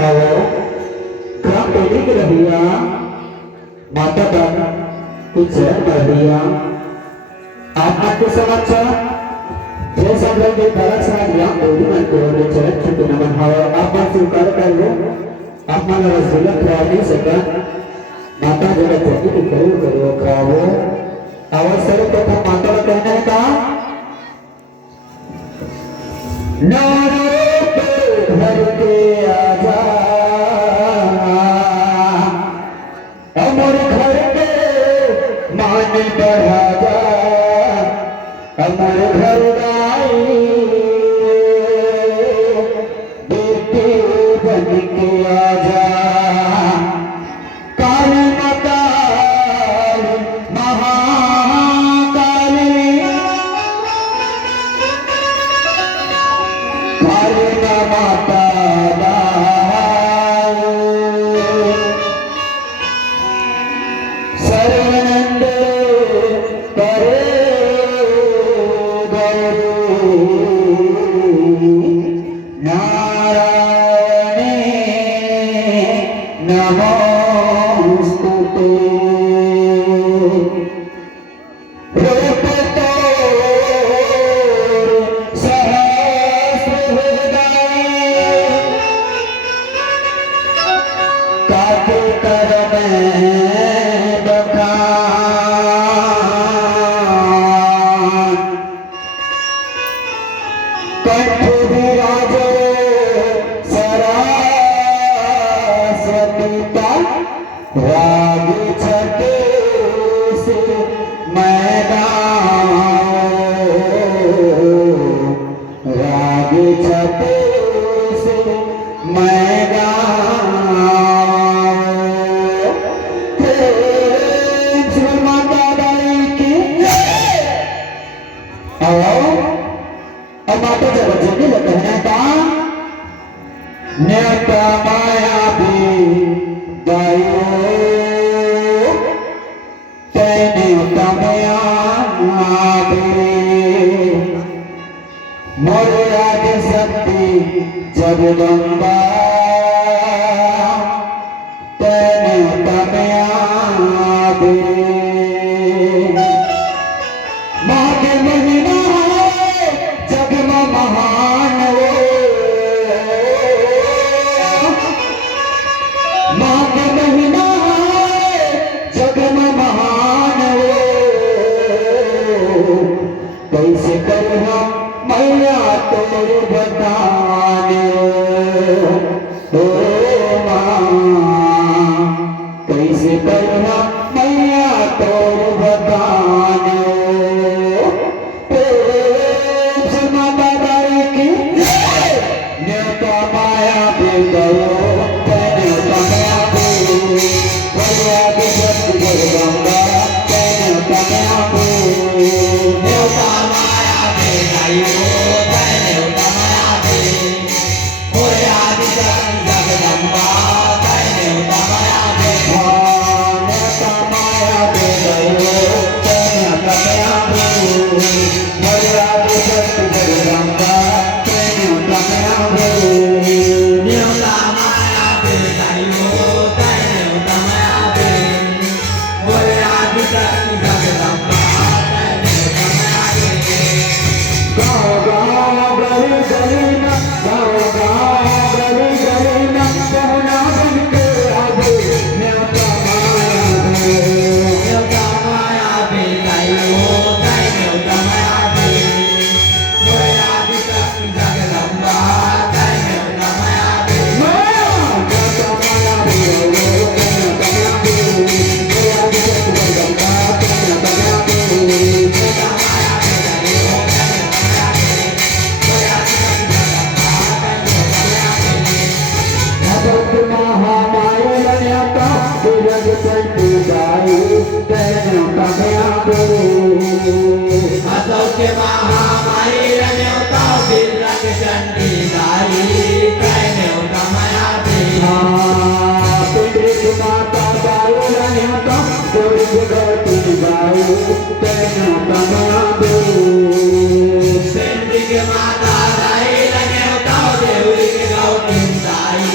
Halo, Kang Dedi Kedahia, Mata dan Kucer Kedahia, Aku Samaca, saya sampai di barat saat yang dengan keluarga cerita cukup nama hal apa sukar kalau apa Rasulullah berani sekan mata jadi jadi dikau kedua kau awal saya tetap mata kena tak नारे पे भर के आजा अमर घर के मान बढ़ा जा अमर घर गाई बेटे बन के आजा काली माता माता सर्वनंद करे नारायणे नमोस्तुते Nyata maya bi bayo tene utamaya bi मोरे आदि शक्ति जगदम्बा तेने तमया भी माँ के महिमा जग में महान वो माँ के महिमा जग में महान वो कैसे करूँ हम मैया तोर बताने ओ माँ कैसे करना मैया तोर बताने माता दाई की न्योता माया भी गयो न्योता माया भी भैया भी शक्ति जगदम्बा न्योता माया भी न्योता माया भी गयो के महामारी रन्योता बिरक चंडी दाई प्रणयोता माया भी माता दाई रन्योता गोरी गति दाई प्रणयोता माया भी के माता दाई रन्योता देवरी के गौती दाई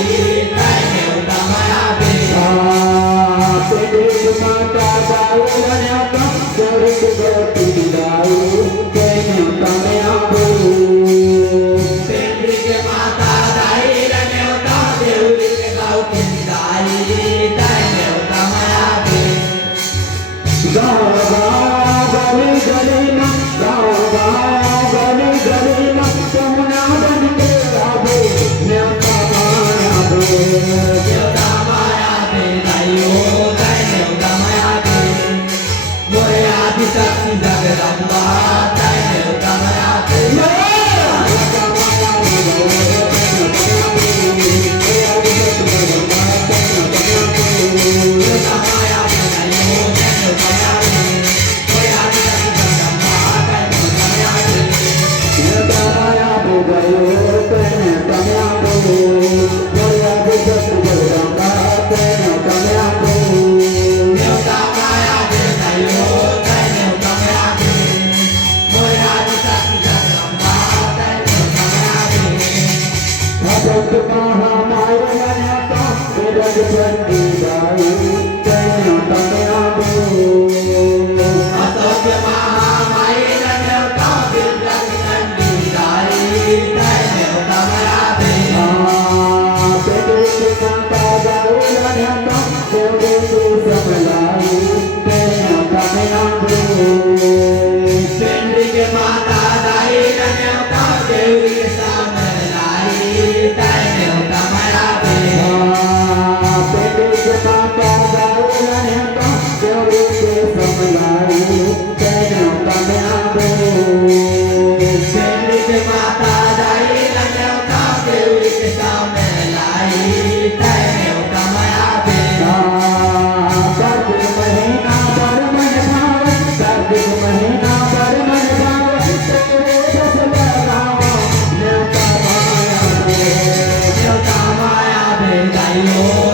Hãy subscribe cho kênh Ghiền Mì Gõ để không bỏ lỡ